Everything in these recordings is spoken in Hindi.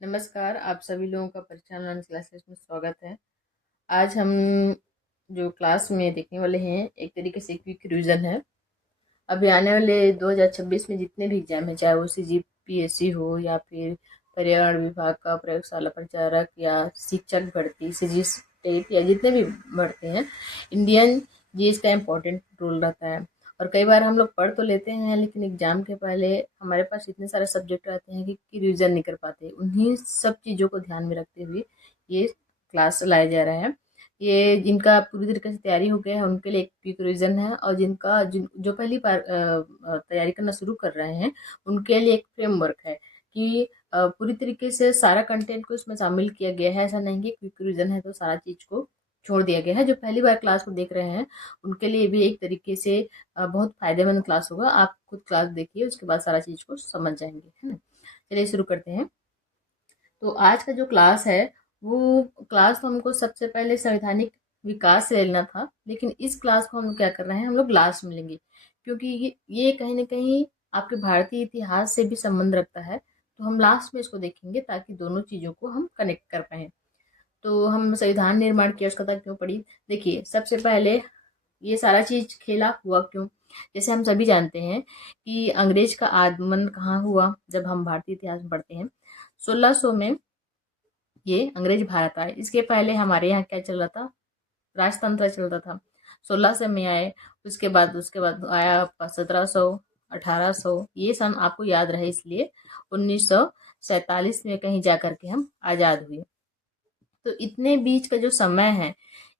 नमस्कार, आप सभी लोगों का परीक्षा ऑनलाइन क्लासेस में स्वागत है। आज हम जो क्लास में देखने वाले हैं एक तरीके से क्विक रिवीजन है। अभी आने वाले 2026 में जितने भी एग्जाम हैं, चाहे वो सीजीपीएससी हो या फिर पर्यावरण विभाग का प्रयोगशाला प्रचारक या शिक्षक भर्ती सीजी टेट या जितने भी भर्ती हैं, इंडियन जीएस का इम्पोर्टेंट रोल रहता है। और कई बार हम लोग पढ़ तो लेते हैं, लेकिन एग्जाम के पहले हमारे पास इतने सारे सब्जेक्ट रहते हैं कि रिवीजन नहीं कर पाते। उन्हीं सब चीज़ों को ध्यान में रखते हुए ये क्लास लाया जा रहा है। ये जिनका पूरी तरीके से तैयारी हो गया है उनके लिए एक क्विक रिवीजन है, और जो पहली बार तैयारी करना शुरू कर रहे हैं उनके लिए एक फ्रेमवर्क है कि पूरी तरीके से सारा कंटेंट को इसमें शामिल किया गया है। ऐसा नहीं कि क्विक रिवीजन है तो सारा चीज़ को छोड़ दिया गया है। जो पहली बार क्लास को देख रहे हैं उनके लिए भी एक तरीके से बहुत फायदेमंद क्लास होगा। आप खुद क्लास देखिए, उसके बाद सारा चीज़ को समझ जाएंगे, है ना। चलिए शुरू करते हैं। तो आज का जो क्लास है वो क्लास तो हमको सबसे पहले संवैधानिक विकास से लेना था, लेकिन इस क्लास को हम लोग क्या कर रहे हैं, हम लोग लास्ट में लेंगे, क्योंकि ये कहीं ना कहीं आपके भारतीय इतिहास से भी संबंध रखता है। तो हम लास्ट में इसको देखेंगे ताकि दोनों चीज़ों को हम कनेक्ट कर पाए। तो हम संविधान निर्माण की आवश्यकता क्यों पड़ी। देखिए, सबसे पहले ये सारा चीज खेला हुआ क्यों। जैसे हम सभी जानते हैं कि अंग्रेज का आगमन कहाँ हुआ। जब हम भारतीय इतिहास में पढ़ते हैं 1600 में ये अंग्रेज भारत आए। इसके पहले हमारे यहाँ क्या चल रहा था, राजतंत्र चल रहा था। 1600 में आए, उसके बाद आया आपका 1700, 1800। ये सन आपको याद रहे, इसलिए 1947 में कहीं जा करके हम आजाद हुए। तो इतने बीच का जो समय है,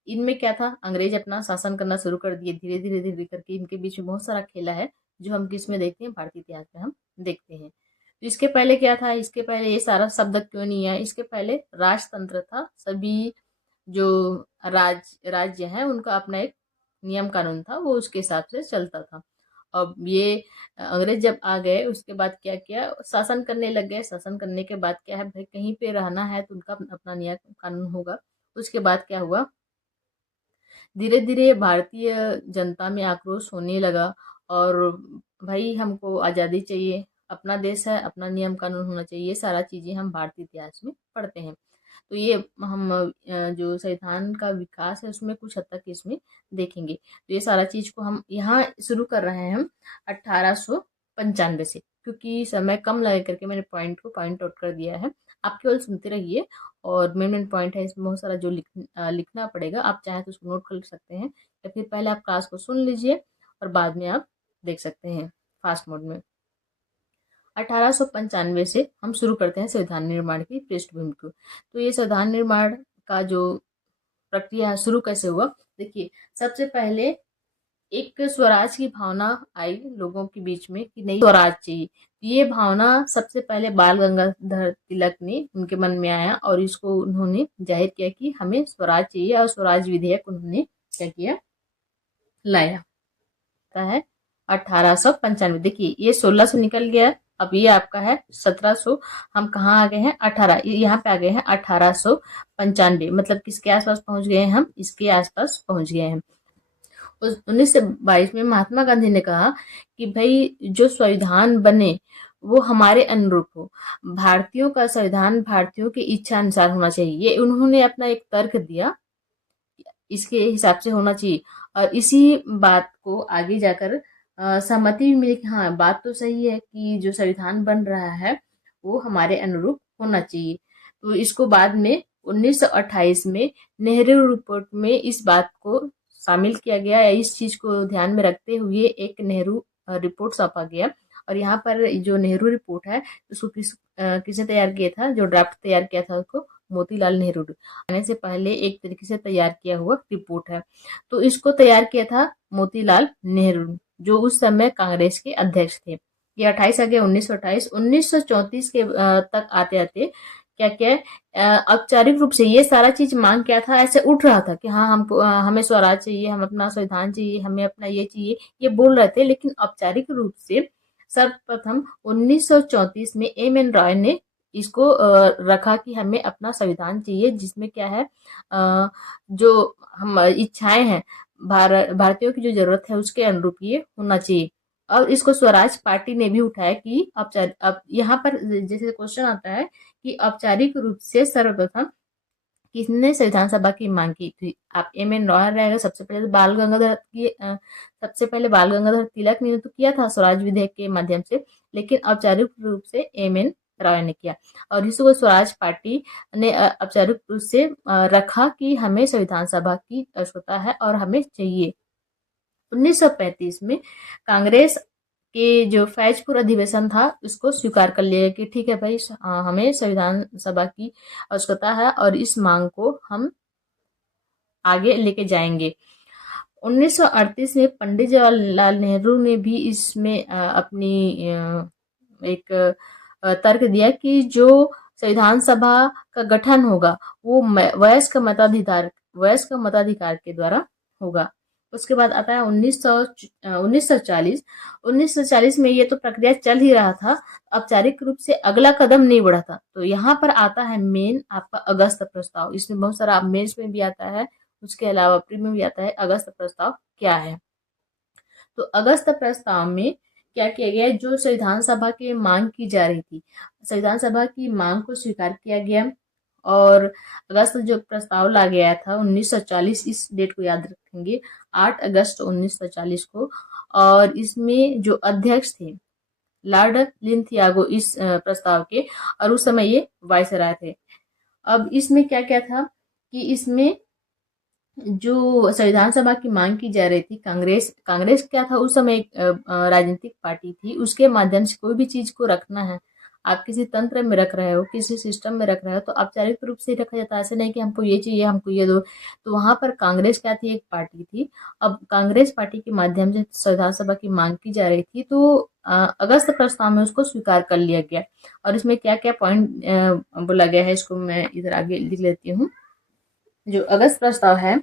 इनमें क्या था, अंग्रेज अपना शासन करना शुरू कर दिए। धीरे धीरे धीरे करके इनके बीच में बहुत सारा खेला है, जो हम किस में देखते हैं, भारतीय इतिहास में हम देखते हैं। तो इसके पहले क्या था, इसके पहले ये सारा शब्द क्यों नहीं आया। इसके पहले राजतंत्र था। सभी जो राज्य हैं उनका अपना एक नियम कानून था, वो उसके हिसाब से चलता था। अब ये अंग्रेज जब आ गए उसके बाद क्या किया, शासन करने लग गए। शासन करने के बाद क्या है, भाई कहीं पे रहना है तो उनका अपना नियम कानून होगा। उसके बाद क्या हुआ, धीरे धीरे भारतीय जनता में आक्रोश होने लगा। और भाई हमको आज़ादी चाहिए, अपना देश है, अपना नियम कानून होना चाहिए। ये सारा चीज़ें हम भारतीय इतिहास में पढ़ते हैं। तो ये हम जो संविधान का विकास है उसमें कुछ हद तक इसमें देखेंगे। तो ये सारा चीज़ को हम यहाँ शुरू कर रहे हैं हम 1895 से, क्योंकि समय कम लगे करके मैंने पॉइंट आउट कर दिया है। आप केवल सुनते रहिए, और मेन पॉइंट है इसमें बहुत सारा जो लिखना पड़ेगा। आप चाहे तो उसको नोट कर सकते हैं, या फिर पहले आप क्लास को सुन लीजिए और बाद में आप देख सकते हैं फास्ट मोड में। 1895 से हम शुरू करते हैं संविधान निर्माण की पृष्ठभूमि को। तो ये संविधान निर्माण का जो प्रक्रिया है, शुरू कैसे हुआ। देखिए, सबसे पहले एक स्वराज की भावना आई लोगों के बीच में कि नहीं, स्वराज चाहिए। ये भावना सबसे पहले बाल गंगाधर तिलक ने, उनके मन में आया, और इसको उन्होंने जाहिर किया कि हमें स्वराज चाहिए। और स्वराज विधेयक उन्होंने क्या किया, लाया है 1895। देखिए, ये 1600 निकल गया, अब ये आपका है 1700। हम कहाँ आ गए हैं, 18, यहाँ पे आ गए हैं 1895। मतलब किसके आसपास पहुंच गए हैं, हम इसके आसपास पहुंच गए हैं। 1922 में महात्मा गांधी ने कहा कि भाई जो संविधान बने वो हमारे अनुरूप हो। भारतीयों का संविधान भारतीयों की इच्छा अनुसार होना चाहिए। ये उन्होंने अपना एक तर्क दिया, इसके हिसाब से होना चाहिए। और इसी बात को आगे जाकर सहमति भी मिली कि हाँ, बात तो सही है कि जो संविधान बन रहा है वो हमारे अनुरूप होना चाहिए। तो इसको बाद में 1928 में नेहरू रिपोर्ट में इस बात को शामिल किया गया, या इस चीज को ध्यान में रखते हुए एक नेहरू रिपोर्ट सौंपा गया। और यहाँ पर जो नेहरू रिपोर्ट है उसको किसने तैयार किया था, जो ड्राफ्ट तैयार किया था उसको मोतीलाल नेहरू आने से पहले एक तरीके से तैयार किया हुआ रिपोर्ट है। तो इसको तैयार किया था मोतीलाल नेहरू, जो उस समय कांग्रेस के अध्यक्ष थे। ये 28 आ गया 1928। 1934 के तक आते आते क्या क्या औपचारिक रूप से ये सारा चीज मांग क्या था, ऐसे उठ रहा था कि हाँ हमको हमें स्वराज चाहिए, हम अपना संविधान चाहिए, हमें अपना ये चाहिए, ये बोल रहे थे। लेकिन औपचारिक रूप से सर्वप्रथम 1934 में एम एन रॉय ने इसको रखा कि हमें अपना संविधान चाहिए, जिसमें क्या है, जो हम इच्छाएं हैं, भारतीयों की जो जरूरत है उसके अनुरूप ये होना चाहिए। और इसको स्वराज पार्टी ने भी उठाया कि अब यहाँ पर जैसे क्वेश्चन आता है कि औपचारिक रूप से सर्वप्रथम किसने संविधान सभा की मांग की थी। आप एम एन रॉय रहेगा। सबसे पहले बाल गंगाधर तिलक ने तो किया था स्वराज विधेयक के माध्यम से, लेकिन औपचारिक रूप से एम एन रॉय ने किया। और इसको स्वराज पार्टी ने औपचारिक रूप से रखा कि हमें संविधान सभा की आवश्यकता है और हमें चाहिए। 1935 में कांग्रेस के जो फैजपुर अधिवेशन था उसको स्वीकार कर लिया कि ठीक है भाई, हमें संविधान सभा की आवश्यकता है और इस मांग को हम आगे लेके जाएंगे। 1938 में पंडित जवाहरलाल नेहरू ने भी इसमें अपनी एक तर्क दिया कि जो संविधान सभा का गठन होगा वो वयस्क मताधिकार के द्वारा होगा। उसके बाद आता है 1940। 1940 में ये तो प्रक्रिया चल ही रहा था, औपचारिक रूप से अगला कदम नहीं बढ़ा था। तो यहाँ पर आता है मेन आपका अगस्त प्रस्ताव। इसमें बहुत सारा मेंस में भी आता है, उसके अलावा प्री में भी आता है अगस्त प्रस्ताव क्या है। तो अगस्त प्रस्ताव में क्या किया गया, जो संविधान सभा की मांग की जा रही थी, संविधान सभा की मांग को स्वीकार किया गया। और अगस्त जो प्रस्ताव ला गया था 1940, इस डेट को याद रखेंगे, 8 अगस्त 1940 को। और इसमें जो अध्यक्ष थे लॉर्ड लिंथियागो इस प्रस्ताव के, और उस समय ये वायसराय थे। अब इसमें क्या क्या था कि इसमें जो संविधान सभा की मांग की जा रही थी, कांग्रेस क्या था उस समय, एक राजनीतिक पार्टी थी। उसके माध्यम से कोई भी चीज को रखना है, आप किसी तंत्र में रख रहे हो, किसी सिस्टम में रख रहे हो, तो औपचारिक रूप से रखा जाता है। ऐसे नहीं कि हमको ये चाहिए, हमको ये दो। तो वहां पर कांग्रेस क्या थी, एक पार्टी थी। अब कांग्रेस पार्टी के माध्यम से संविधान सभा की मांग की जा रही थी, तो अगस्त प्रस्ताव में उसको स्वीकार कर लिया गया। और इसमें क्या क्या पॉइंट बोला गया है, इसको मैं इधर आगे लिख लेती हूँ। जो अगस्त प्रस्ताव है,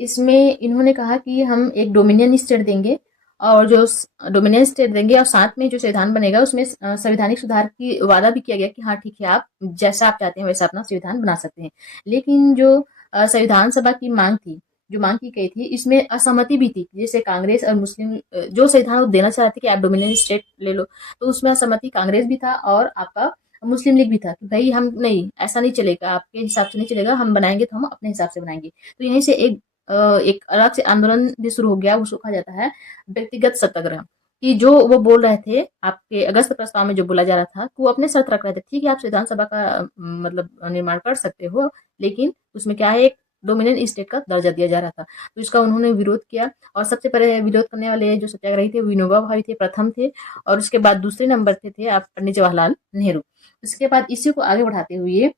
इसमें इन्होंने कहा कि हम एक डोमिनियन स्टेट देंगे, और जो डोमिनियन स्टेट देंगे और साथ में जो संविधान बनेगा उसमें संवैधानिक सुधार की वादा भी किया गया कि हाँ ठीक है, आप जैसा आप चाहते हैं वैसा अपना संविधान बना सकते हैं। लेकिन जो संविधान सभा की मांग थी, जो मांग की गई थी, इसमें असहमति भी थी। जैसे कांग्रेस और मुस्लिम जो संविधान वो देना चाह रहे थे कि आप डोमिनियन स्टेट ले लो, तो उसमें असहमति कांग्रेस भी था और आपका मुस्लिम लीग भी था कि भाई हम नहीं, ऐसा नहीं चलेगा, आपके हिसाब से नहीं चलेगा, हम बनाएंगे तो हम अपने हिसाब से बनाएंगे। तो यहीं से एक अलग से आंदोलन भी शुरू हो गया, उसको कहा जाता है व्यक्तिगत सत्याग्रह। कि जो वो बोल रहे थे, आपके अगस्त प्रस्ताव में जो बोला जा रहा था, कि वो अपने शर्त रख रहे थे, ठीक है आप संविधान सभा का मतलब निर्माण कर सकते हो, लेकिन उसमें क्या है, एक डोमिनियन स्टेट का दर्जा दिया जा रहा था। तो इसका उन्होंने विरोध किया। और सबसे पहले विरोध करने वाले जो सत्याग्रही थे, विनोबा भावे थे, प्रथम थे। और उसके बाद दूसरे नंबर थे आप पंडित जवाहरलाल नेहरू। उसके बाद इसी को आगे बढ़ाते हुए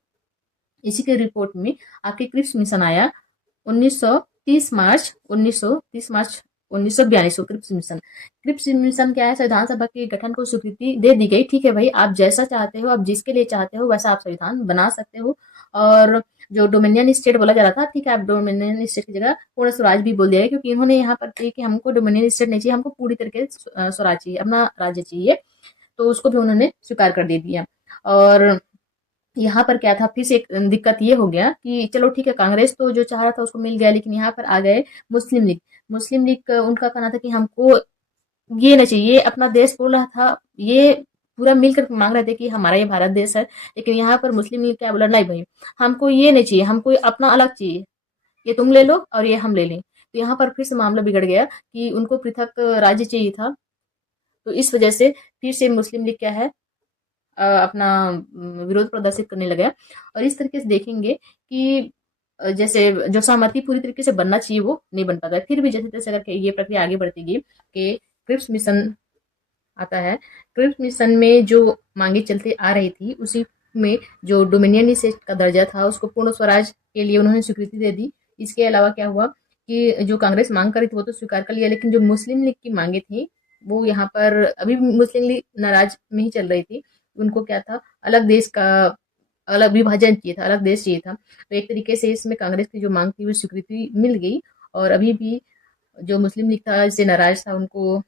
इसी के रिपोर्ट में आपके क्रिप्स मिशन आया 1930 मार्च 1942 को। क्रिप्स मिशन क्या है, संविधान सभा के गठन को स्वीकृति दे दी गई। ठीक है भाई, आप जैसा चाहते हो, आप जिसके लिए चाहते हो वैसा आप संविधान बना सकते हो। और जो डोमिनियन स्टेट बोला जा रहा था, ठीक है आप डोमिनियन स्टेट की जगह पूर्ण स्वराज भी बोल दिया है, क्योंकि इन्होंने यहाँ पर कही कि हमको डोमिनियन स्टेट नहीं चाहिए, हमको पूरी तरीके से स्वराज चाहिए, अपना राज्य चाहिए। तो उसको भी उन्होंने स्वीकार कर दे दिया। और यहाँ पर क्या था, फिर से एक दिक्कत ये हो गया कि चलो ठीक है, कांग्रेस तो जो चाह रहा था उसको मिल गया, लेकिन यहाँ पर आ गए मुस्लिम लीग। मुस्लिम लीग उनका कहना था कि हमको ये नहीं चाहिए, अपना देश बोल रहा था, ये पूरा मिलकर मांग रहे थे कि हमारा ये भारत देश है। लेकिन यहाँ पर मुस्लिम लीग क्या बोला, नहीं भाई हमको ये नहीं चाहिए, हमको अपना अलग चाहिए, ये तुम ले लो और ये हम ले लें। तो यहाँ पर फिर से मामला बिगड़ गया कि उनको पृथक राज्य चाहिए था। तो इस वजह से फिर से मुस्लिम लीग क्या है, अपना विरोध प्रदर्शित करने लगा। और इस तरीके से देखेंगे कि जैसे जो सहमति पूरी तरीके से बनना चाहिए वो नहीं बन पाता। फिर भी जैसे तैसे करके ये प्रक्रिया आगे बढ़ती गई कि क्रिप्स मिशन आता है। क्रिप्स मिशन में जो मांगे चलते आ रही थी, उसी में जो डोमिनियन स्टेट का दर्जा था उसको पूर्ण स्वराज के लिए उन्होंने स्वीकृति दे दी। इसके अलावा क्या हुआ कि जो कांग्रेस मांग कर रही थी वो तो स्वीकार कर लिया, लेकिन जो मुस्लिम लीग की मांगे थी वो यहाँ पर अभी भी मुस्लिम लीग नाराज में ही चल रही थी। उनको क्या था, अलग देश का अलग विभाजन चाहिए था, अलग देश चाहिए था। तो एक तरीके से इसमें कांग्रेस की जो मांग थी वो स्वीकृति मिल गई। और अभी भी जो मुस्लिम लीग था, जिससे नाराज था, उनको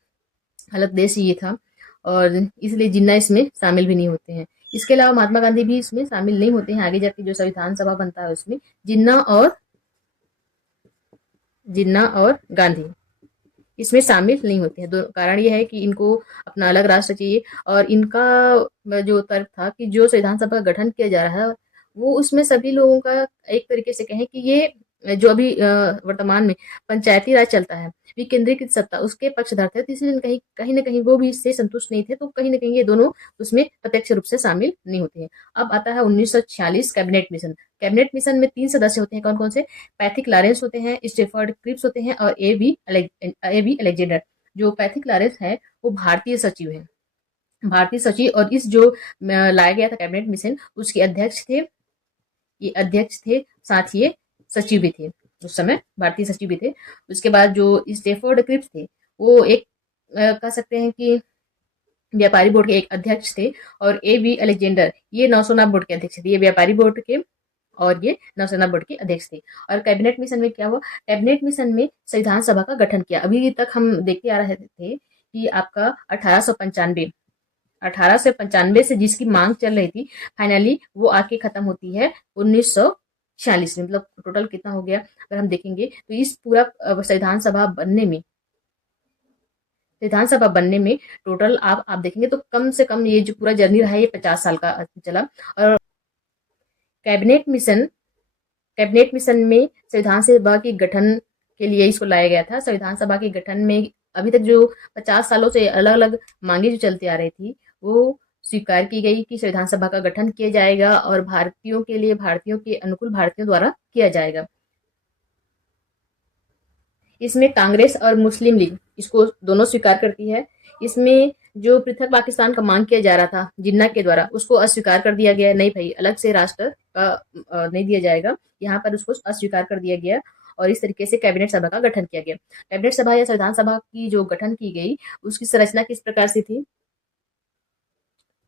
अलग देश चाहिए था, और इसलिए जिन्ना इसमें शामिल भी नहीं होते हैं। इसके अलावा महात्मा गांधी भी इसमें शामिल नहीं होते हैं। आगे जाके जो संविधान सभा बनता है उसमें जिन्ना और गांधी इसमें शामिल नहीं होते हैं। कारण यह है कि इनको अपना अलग राष्ट्र चाहिए, और इनका जो तर्क था कि जो संविधान सभा का गठन किया जा रहा है वो उसमें सभी लोगों का एक तरीके से कहें कि ये जो अभी वर्तमान में पंचायती राज चलता है, विकेंद्रीकृत सत्ता, उसके पक्षधर थे, तो इसलिए कहीं कहीं ना कहीं वो भी इससे संतुष्ट नहीं थे, तो कहीं ना कहीं ये दोनों उसमें प्रत्यक्ष रूप से शामिल नहीं होते हैं। अब आता है 1946 कैबिनेट मिशन। कैबिनेट मिशन में 3 सदस्य होते हैं। कौन कौन से? पैथिक लॉरेंस होते हैं, स्टेफर्ड क्रिप्स होते हैं, और ए बी अलेक्जेंडर। जो पैथिक लॉरेंस है वो भारतीय सचिव है, भारतीय सचिव। और इस जो लाया गया था कैबिनेट मिशन, उसके अध्यक्ष थे, ये अध्यक्ष थे, साथ ही ये सचिव भी थे, उस समय भारतीय सचिव भी थे। उसके बाद जो स्टेफोर्ड क्रिप्स थे वो एक कह सकते हैं कि व्यापारी बोर्ड के एक अध्यक्ष थे, और ए बी अलेक्जेंडर ये नौसेना बोर्ड के अध्यक्ष थे। ये व्यापारी बोर्ड के और ये नौसेना बोर्ड के अध्यक्ष थे। और कैबिनेट मिशन में क्या हुआ? कैबिनेट मिशन में संविधान सभा का गठन किया। अभी तक हम देखते आ रहे थे कि आपका 1895 से जिसकी मांग चल रही थी, फाइनली वो आके खत्म होती है 1946 में। मतलब टोटल कितना हो गया अगर हम देखेंगे तो इस पूरा संविधान सभा बनने में टोटल आप देखेंगे तो कम से कम ये जो पूरा जर्नी रहा है ये 50 साल का चला। और कैबिनेट मिशन कैबिनेट मिशन में संविधान सभा के गठन के लिए इसको लाया गया था। संविधान सभा के गठन में अभी तक जो 50 सालों से अलग अलग मांगे जो चलती आ रही थी वो स्वीकार की गई कि संविधान सभा का गठन किया जाएगा, और भारतीयों के लिए, भारतीयों के अनुकूल भारतीयों द्वारा किया जाएगा। इसमें कांग्रेस और मुस्लिम लीग इसको दोनों स्वीकार करती है। इसमें जो पृथक पाकिस्तान का मांग किया जा रहा था जिन्ना के द्वारा, उसको अस्वीकार कर दिया गया। नहीं भाई, अलग से राष्ट्र का नहीं दिया जाएगा, यहाँ पर उसको अस्वीकार कर दिया गया। और इस तरीके से कैबिनेट सभा का गठन किया गया। कैबिनेट सभा या संविधान सभा की जो गठन की गई उसकी संरचना किस प्रकार से थी?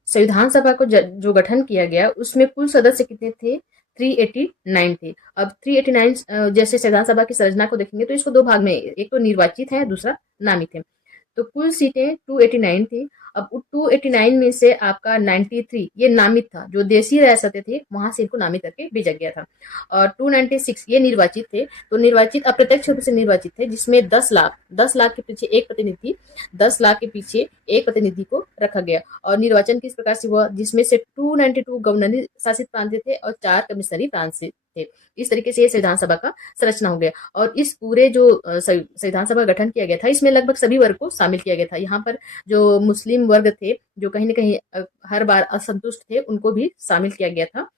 संविधान सभा को जो गठन किया गया उसमें कुल सदस्य कितने थे? 389 थे। अब 389 जैसे संविधान सभा की संरचना को देखेंगे तो इसको दो भाग में, एक तो निर्वाचित है, दूसरा नामित है। तो कुल सीटें 289 थी। अब 289 में से आपका 93 ये नामित था, जो देशी रियासतें थे वहां से इनको नामित करके भेजा गया था। और 296 ये निर्वाचित थे। तो निर्वाचित अप्रत्यक्ष रूप से निर्वाचित थे, जिसमें 10 लाख के पीछे एक प्रतिनिधि, 10 लाख के पीछे एक प्रतिनिधि को रखा गया। और निर्वाचन किस प्रकार से हुआ? जिसमें से 292 गवर्नरी शासित प्रांत थे और 4 कमिश्नरी प्रांत से थे। इस तरीके से ये संविधान सभा का संरचना हो गया। और इस पूरे जो संविधान सभा गठन किया गया था इसमें लगभग सभी वर्ग को शामिल किया गया था। यहाँ पर जो मुस्लिम वर्ग थे, जो कहीं ना कहीं हर बार असंतुष्ट थे, उनको भी शामिल किया गया था।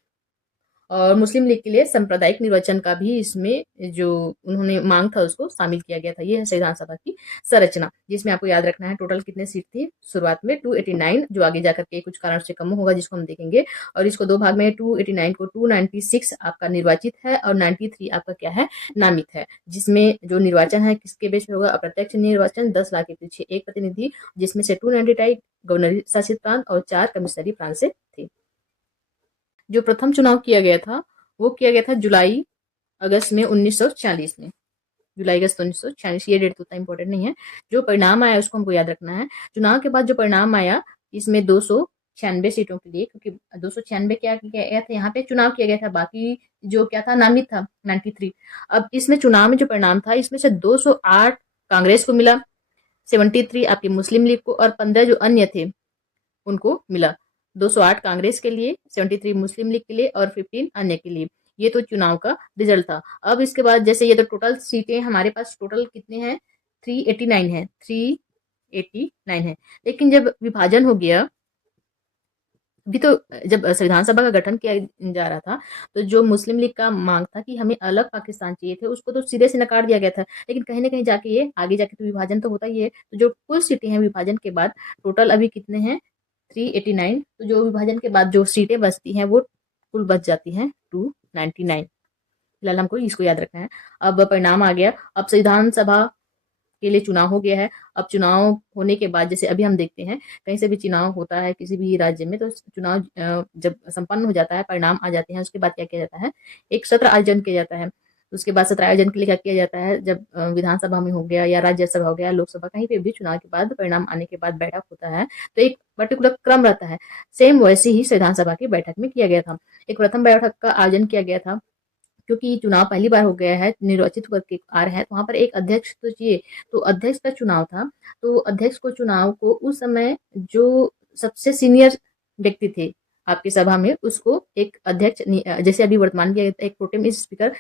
और मुस्लिम लीग के लिए सांप्रदायिक निर्वाचन का भी इसमें जो उन्होंने मांग था उसको शामिल किया गया था। ये है संविधान सभा की संरचना, जिसमें आपको याद रखना है टोटल कितने सीट थी शुरुआत में? 289, जो आगे जाकर के कुछ कारण से कम होगा जिसको हम देखेंगे। और इसको दो भाग में, 289 को 296 आपका निर्वाचित है और 93 आपका क्या है? नामित है। जिसमें जो निर्वाचन है किसके बेस पे होगा? अप्रत्यक्ष निर्वाचन, 10 लाख के पीछे एक प्रतिनिधि, जिसमें से 292 गवर्नरी शासित प्रांत और 4 कमिश्नरी प्रांत से थे। जो प्रथम चुनाव किया गया था वो किया गया था जुलाई अगस्त में 1940 में। जुलाई अगस्त 1940, ये डेट तो उतना इंपॉर्टेंट नहीं है। जो परिणाम आया उसको हमको याद रखना है। चुनाव के बाद जो परिणाम आया इसमें 296 सीटों के लिए, क्योंकि 296 क्या किया गया था, यहाँ पे चुनाव किया गया था, बाकी जो क्या था नामित था 93। अब इसमें चुनाव में जो परिणाम था इसमें से 208 कांग्रेस को मिला, 73 आपकी मुस्लिम लीग को, और 15 जो अन्य थे उनको मिला। 208 कांग्रेस के लिए, 73 मुस्लिम लीग के लिए और 15 अन्य के लिए। ये तो चुनाव का रिजल्ट था। अब इसके बाद जैसे ये तो टोटल सीटें हमारे पास टोटल कितने हैं? 389 है, 389 है। लेकिन जब विभाजन हो गया, अभी तो जब संविधान सभा का गठन किया जा रहा था तो जो मुस्लिम लीग का मांग था कि हमें अलग पाकिस्तान चाहिए थे, उसको तो सिरे से नकार दिया गया था। लेकिन कहीं ना कहीं जाके ये आगे जाके तो विभाजन तो होता ही है। तो जो कुल सीटें हैं विभाजन के बाद टोटल अभी कितने हैं? 389। तो जो विभाजन के बाद जो सीटें बचती हैं वो कुल बच जाती हैं 299। फिलहाल हमको इसको याद रखना है। अब परिणाम आ गया। अब संविधान सभा के लिए चुनाव हो गया है। अब चुनाव होने के बाद जैसे अभी हम देखते हैं कहीं से भी चुनाव होता है किसी भी राज्य में, तो चुनाव जब संपन्न हो जाता है, परिणाम आ जाते हैं, उसके बाद क्या किया जाता है? एक सत्र आयोजन किया जाता है। उसके बाद सत्र आयोजन के लिए क्या किया जाता है? जब विधानसभा में हो गया या राज्यसभा हो गया, लोकसभा, कहीं पे भी चुनाव के बाद परिणाम आने के बाद बैठक होता है तो एक पर्टिकुलर क्रम रहता है। सेम वैसे ही संविधान सभा की बैठक में किया गया था। एक प्रथम बैठक का आयोजन किया गया था क्योंकि चुनाव पहली बार हो गया है, निर्वाचित करके आ रहे हैं, तो वहाँ पर एक अध्यक्ष तो चाहिए। तो अध्यक्ष का चुनाव था, तो अध्यक्ष को चुनाव को उस समय जो सबसे सीनियर व्यक्ति थे आपकी सभा में, उसको एक अध्यक्ष जैसे अभी वर्तमान में एक प्रोटेम स्पीकर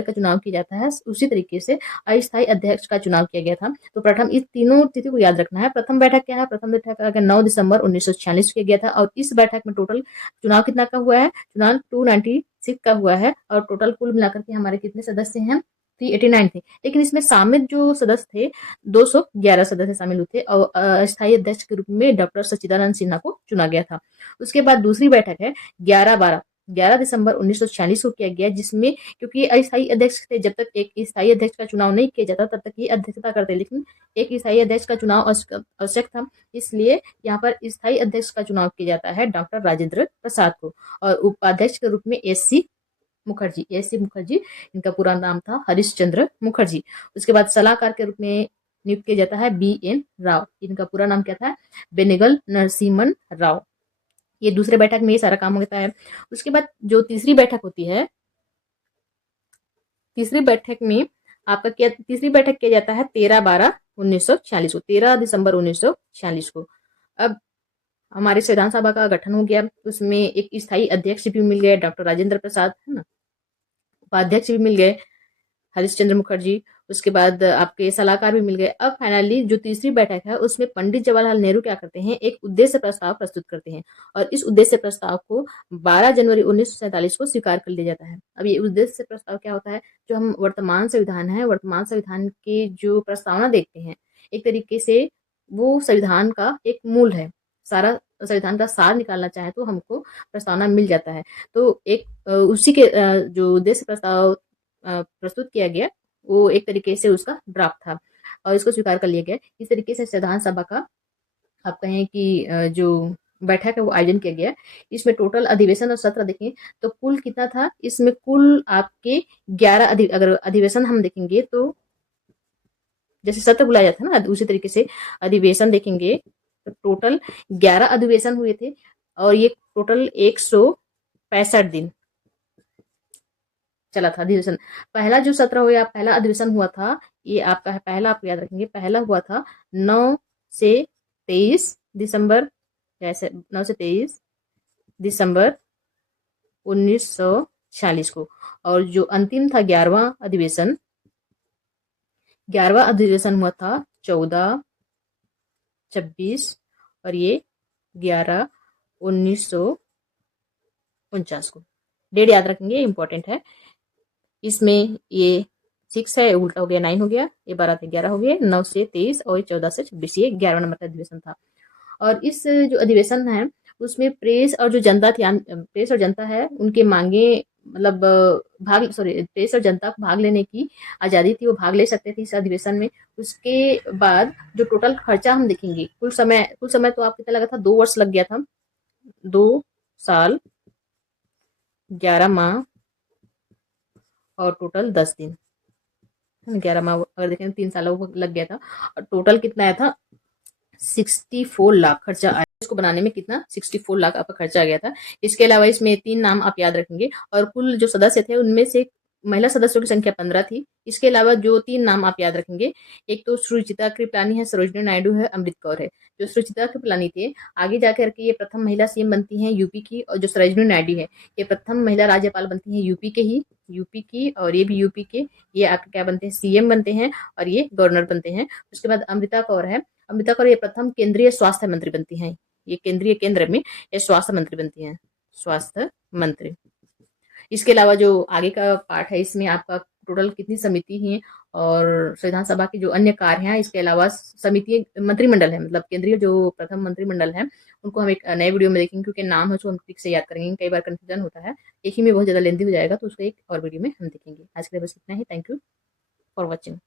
का चुनाव किया जाता है, उसी तरीके से अस्थायी अध्यक्ष का चुनाव किया गया था। तो प्रथम इस तीनों तिथि को याद रखना है। प्रथम बैठक क्या है? प्रथम बैठक 9 दिसंबर 1946 किया गया था, और इस बैठक में टोटल चुनाव कितना का हुआ है? चुनाव 296 का हुआ है, और टोटल कुल मिलाकर के हमारे कितने सदस्य हैं? 389 थे। लेकिन इसमें शामिल जो सदस्य थे, 211 सदस्य शामिल हुए थे, और अस्थायी अध्यक्ष के रूप में डॉक्टर सच्चिदानंद सिन्हा को चुना गया था। उसके बाद दूसरी बैठक है 11 दिसंबर 1946 को किया गया, जिसमें क्योंकि अस्थायी अध्यक्ष थे, जब तक एक स्थायी अध्यक्ष का चुनाव नहीं किया जाता तब तक ये अध्यक्षता करते, लेकिन एक स्थायी अध्यक्ष का चुनाव आवश्यक था, इसलिए यहाँ पर स्थायी अध्यक्ष का चुनाव किया जाता है डॉक्टर राजेंद्र प्रसाद को, और उपाध्यक्ष के रूप में एस सी मुखर्जी, इनका पूरा नाम था हरिश्चंद्र मुखर्जी। उसके बाद सलाहकार के रूप में नियुक्त किया जाता है BN राव, इनका पूरा नाम क्या था? बेनेगल नरसिम्हन राव। ये दूसरे बैठक में ये सारा काम होता है। उसके बाद जो तीसरी बैठक होती है, तीसरी बैठक में आपका क्या, तीसरी बैठक किया जाता है 13/12/1946 को, 13 दिसंबर 1946 को। अब हमारे संविधान सभा का गठन हो गया, उसमें एक स्थायी अध्यक्ष भी मिल गए डॉक्टर राजेंद्र प्रसाद, है ना, उपाध्यक्ष भी मिल गए हरिश्चंद्र मुखर्जी, उसके बाद आपके सलाहकार भी मिल गए। अब फाइनली जो तीसरी बैठक है, उसमें पंडित जवाहरलाल नेहरू क्या करते हैं? एक उद्देश्य प्रस्ताव प्रस्तुत करते हैं, और इस उद्देश्य प्रस्ताव को 12 जनवरी 1947 को स्वीकार कर लिया जाता है। अब ये उद्देश्य प्रस्ताव क्या होता है? जो हम वर्तमान संविधान है, वर्तमान संविधान के जो प्रस्तावना देखते हैं, एक तरीके से वो संविधान का एक मूल है। सारा संविधान का सार निकालना चाहे तो हमको प्रस्तावना मिल जाता है। तो एक उसी के जो उद्देश्य प्रस्ताव प्रस्तुत किया गया, वो एक तरीके से उसका ड्राफ्ट था, और इसको स्वीकार कर लिया गया। इस तरीके से संविधान सभा का आप कहें कि जो बैठक है वो आयोजन किया गया। इसमें टोटल अधिवेशन और सत्र देखें तो कुल कितना था? इसमें कुल आपके 11 अगर अधिवेशन हम देखेंगे तो जैसे सत्र बुलाया जाता है ना, उसी तरीके से अधिवेशन देखेंगे तो टोटल 11 अधिवेशन हुए थे, और ये टोटल 165 दिन चला था अधिवेशन। पहला जो सत्र हुआ, पहला अधिवेशन हुआ था, ये आपका है पहला, आप याद रखेंगे, पहला हुआ था 9 से 23 दिसंबर, जैसे 9 से 23 दिसंबर 1946 को, और जो अंतिम था 11वां अधिवेशन, 11वां अधिवेशन हुआ था 14-26, और ये 11/1949 को। डेट याद रखेंगे, इंपॉर्टेंट है। इसमें ये 6 है, उल्टा हो गया, 9 हो गया, ये 12 से 11 हो गया, 9 से 23 और 14 से 26, ये 11वां नंबर का अधिवेशन था। और इस जो अधिवेशन है उसमें प्रेस और जो जनता थी, प्रेस और जनता है, उनके मांगे मतलब प्रेस और जनता को भाग लेने की आज़ादी थी, वो भाग ले सकते थे इस अधिवेशन में। उसके बाद जो टोटल खर्चा हम देखेंगे, कुल समय तो आप कितना लगा था? 2 वर्ष लग गया था, 2 साल 11 माह और टोटल 10 दिन, 11 माह अगर देखें 3 सालों को लग गया था, और टोटल कितना आया था? 64 लाख खर्चा आया। इसको बनाने में कितना? 64 लाख आपका खर्चा आ गया था। इसके अलावा इसमें 3 नाम आप याद रखेंगे, और कुल जो सदस्य थे उनमें से महिला सदस्यों की संख्या 15 थी। इसके अलावा जो 3 नाम आप याद रखेंगे, एक तो सुरुचिता कृपलानी है, सरोजिनी नायडू है, अमृत कौर है। जो सुरुचिता कृपलानी थे, आगे जाकर के ये प्रथम महिला सीएम बनती हैं यूपी की, और जो सरोजिनी नायडू है, ये प्रथम महिला राज्यपाल बनती हैं यूपी की, और ये भी यूपी के, ये आपके क्या बनते हैं? सीएम बनते हैं, और ये गवर्नर बनते हैं। उसके बाद अमृता कौर है, अमृता कौर ये प्रथम केंद्रीय स्वास्थ्य मंत्री बनती हैं, ये केंद्र में ये स्वास्थ्य मंत्री बनती हैं, स्वास्थ्य मंत्री। इसके अलावा जो आगे का पार्ट है, इसमें आपका टोटल कितनी समिति है और संविधान सभा के जो अन्य कार्य हैं, इसके अलावा समिति मंत्रिमंडल है, मतलब केंद्रीय जो प्रथम मंत्रिमंडल है, उनको हम एक नए वीडियो में देखेंगे, क्योंकि नाम है उसको हम ठीक से याद करेंगे, कई बार कंफ्यूजन होता है, एक ही में बहुत ज्यादा लेंथी हो जाएगा, तो उसको एक और वीडियो में हम देखेंगे। आज के लिए बस इतना ही। Thank you for watching.